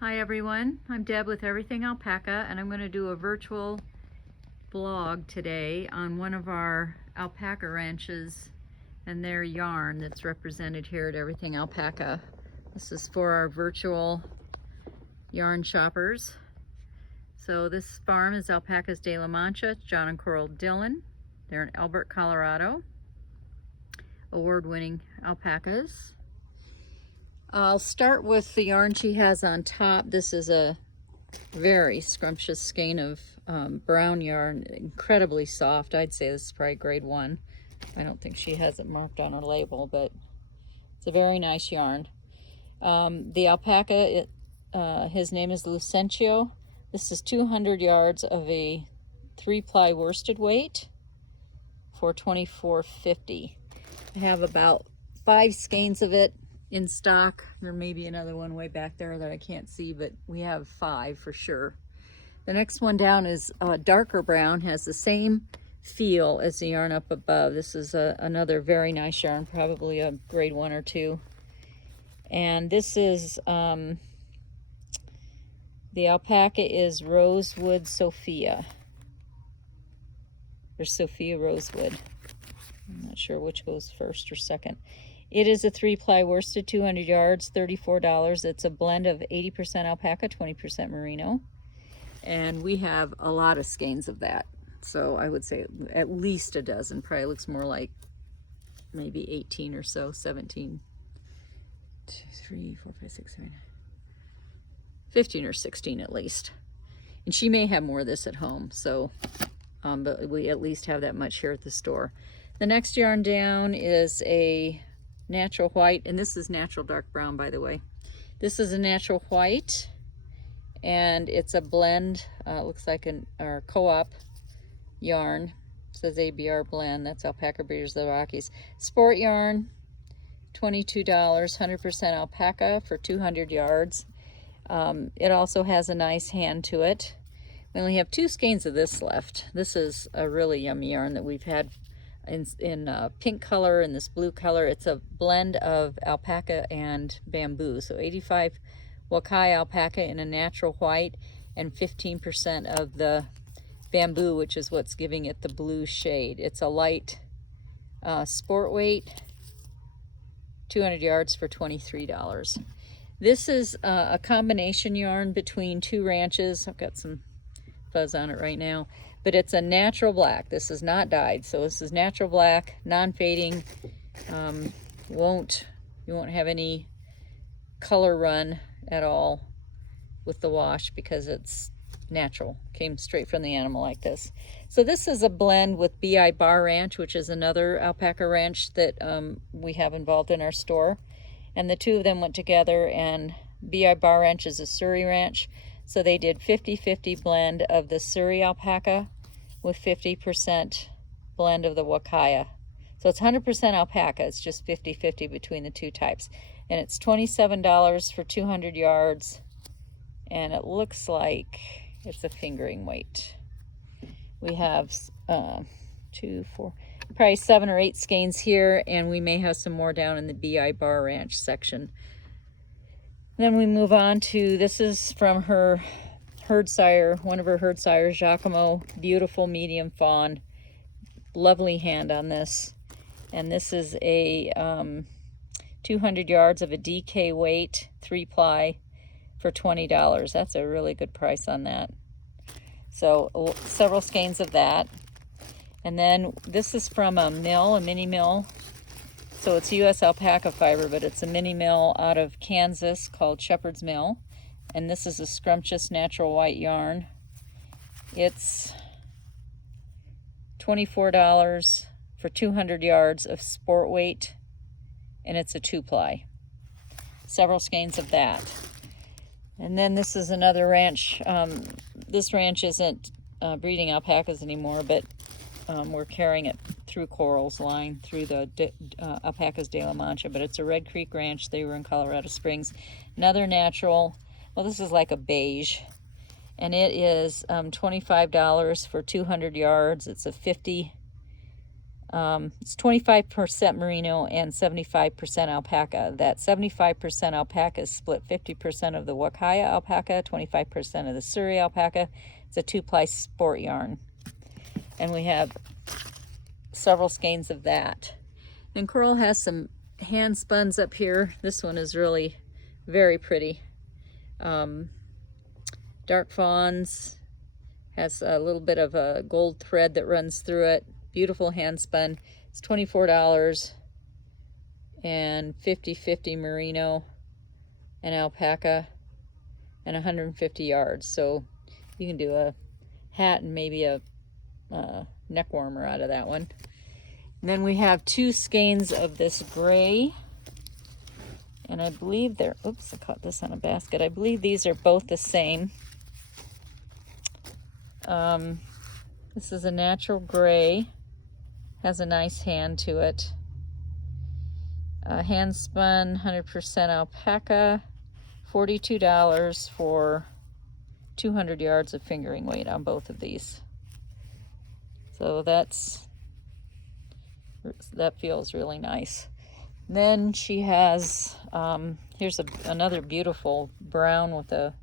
Hi everyone, I'm Deb with Everything Alpaca, and I'm going to do a virtual blog today on one of our alpaca ranches and their yarn that's represented here at Everything Alpaca. This is for our virtual yarn shoppers. So this farm is Alpacas de la Mancha. It's John and Coral Dillon. They're in Elbert, Colorado. Award-winning alpacas. I'll start with the yarn she has on top. This is a very scrumptious skein of brown yarn, incredibly soft. I'd say this is probably grade 1. I don't think she has it marked on her label, but it's a very nice yarn. The alpaca, his name is Lucencio. This is 200 yards of a 3-ply worsted weight for $24.50. I have about 5 skeins of it in stock. There may be another one way back there that I can't see, but we have 5 for sure. The next one down is darker brown, has the same feel as the yarn up above. This is another very nice yarn, probably a grade 1 or 2. And this is, the alpaca is Rosewood Sophia, or Sophia Rosewood. I'm not sure which goes first or second. It is a 3-ply worsted, 200 yards, $34. It's a blend of 80% alpaca, 20% merino. And we have a lot of skeins of that. So I would say at least a dozen. Probably looks more like maybe 18 or so, 17. 2, 3, 4, 5, 6, 7, 15 or 16 at least. And she may have more of this at home. So, but we at least have that much here at the store. The next yarn down is a natural white, and this is natural dark brown, by the way. This is a natural white, and it's a blend. Looks like our co-op yarn. It says ABR blend. That's Alpaca Breeders of the Rockies. Sport yarn, $22, 100% alpaca for 200 yards. It also has a nice hand to it. We only have 2 skeins of this left. This is a really yummy yarn that we've had in pink color and this blue color. It's a blend of alpaca and bamboo. So 85 Wakai alpaca in a natural white and 15% of the bamboo, which is what's giving it the blue shade. It's a light sport weight, 200 yards for $23. This is a combination yarn between 2 ranches. I've got some fuzz on it right now, but it's a natural black. This is not dyed, so this is natural black, non-fading. You won't have any color run at all with the wash because it's natural. Came straight from the animal like this. So this is a blend with BI Bar Ranch, which is another alpaca ranch that we have involved in our store, and the 2 of them went together, and BI Bar Ranch is a Surrey ranch. So they did 50-50 blend of the Surrey alpaca with 50% blend of the Wakaya. So it's 100% alpaca. It's just 50-50 between the 2 types. And it's $27 for 200 yards. And it looks like it's a fingering weight. We have 2, 4, probably 7 or 8 skeins here. And we may have some more down in the BI Bar Ranch section. Then we move on to, this is from her herd sire, one of her herd sires, Giacomo. Beautiful medium fawn. Lovely hand on this. And this is a 200 yards of a DK weight, 3-ply for $20. That's a really good price on that. So several skeins of that. And then this is from a mill, a mini mill. So it's U.S. alpaca fiber, but it's a mini mill out of Kansas called Shepherd's Mill. And this is a scrumptious natural white yarn. It's $24 for 200 yards of sport weight, and it's a 2-ply. Several skeins of that. And then this is another ranch. This ranch isn't breeding alpacas anymore, but we're carrying it through Coral's line, through the Alpacas de la Mancha, but it's a Red Creek ranch. They were in Colorado Springs. Another natural, well, this is like a beige, and it is $25 for 200 yards. It's a 50 It's 25% merino and 75% alpaca. That 75% alpaca is split 50% of the Wakaya alpaca, 25% of the Surrey alpaca. It's a 2-ply sport yarn. And we have several skeins of that. And Coral has some hand spuns up here. This one is really very pretty. Dark fawns, has a little bit of a gold thread that runs through it. Beautiful hand spun. It's $24, and 50-50 merino and alpaca, and 150 yards. So you can do a hat and maybe a neck warmer out of that one. And then we have 2 skeins of this gray, and I believe they're, oops, I caught this on a basket. I believe these are both the same. This is a natural gray, has a nice hand to it. Hand spun, 100% alpaca, $42 for 200 yards of fingering weight on both of these. So that feels really nice. Then she has, here's another beautiful brown with a,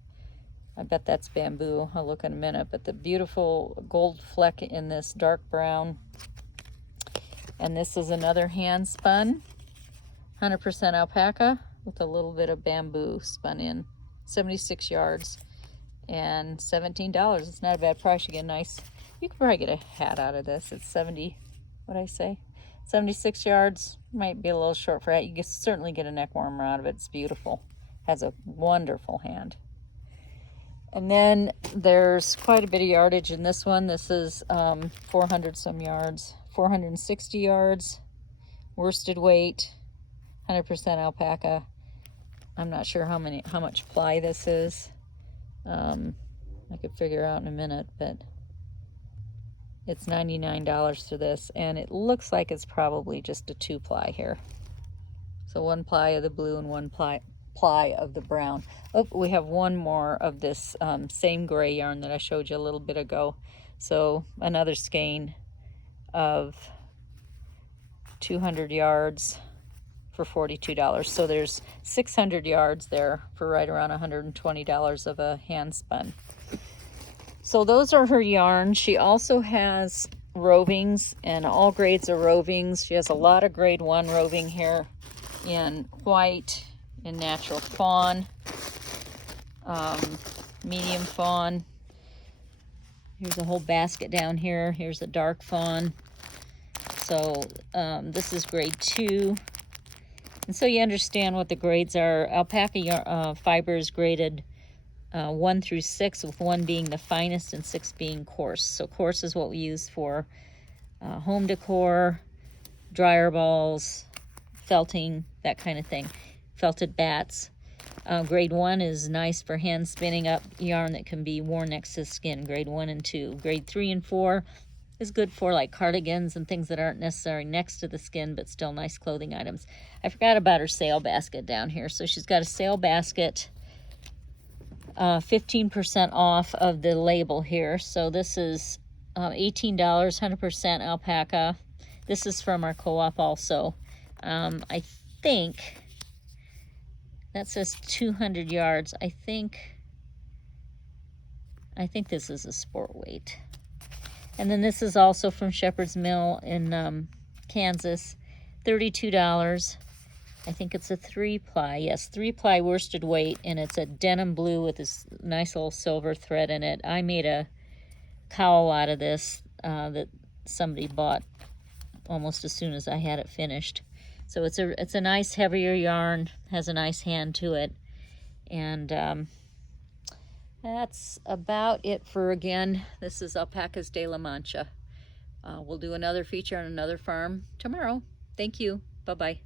I bet that's bamboo, I'll look in a minute, but the beautiful gold fleck in this dark brown. And this is another hand spun, 100% alpaca with a little bit of bamboo spun in, 76 yards and $17. It's not a bad price. You get a nice, you could probably get a hat out of this. It's 76 yards. Might be a little short for a hat. You can certainly get a neck warmer out of it. It's beautiful. Has a wonderful hand. And then there's quite a bit of yardage in this one. This is 400 some yards, 460 yards, worsted weight, 100% alpaca. I'm not sure how much ply this is. I could figure out in a minute, but it's $99 for this, and it looks like it's probably just a 2-ply here. So 1 ply of the blue and 1 ply of the brown. Oh, we have one more of this same gray yarn that I showed you a little bit ago. So another skein of 200 yards for $42. So there's 600 yards there for right around $120 of a hand spun. So those are her yarns. She also has rovings, and all grades of rovings. She has a lot of grade 1 roving here in white, in natural fawn, medium fawn. Here's a whole basket down here. Here's a dark fawn. So this is grade 2. And so you understand what the grades are. Alpaca fiber is graded 1 through 6, with 1 being the finest and 6 being coarse. So coarse is what we use for home decor, dryer balls, felting, that kind of thing. Felted bats. Grade 1 is nice for hand spinning up yarn that can be worn next to the skin. Grade 1 and 2. Grade 3 and 4 is good for like cardigans and things that aren't necessarily next to the skin, but still nice clothing items. I forgot about her sale basket down here. So she's got a sale basket, 15% off of the label here. So this is $18, 100% alpaca. This is from our co-op also. I think that says 200 yards. I think this is a sport weight. And then this is also from Shepherd's Mill in Kansas, $32. I think it's a 3-ply. Yes, 3-ply worsted weight, and it's a denim blue with this nice little silver thread in it. I made a cowl out of this that somebody bought almost as soon as I had it finished. So it's a nice heavier yarn, has a nice hand to it, and that's about it for, again, this is Alpacas de la Mancha. We'll do another feature on another farm tomorrow. Thank you. Bye-bye.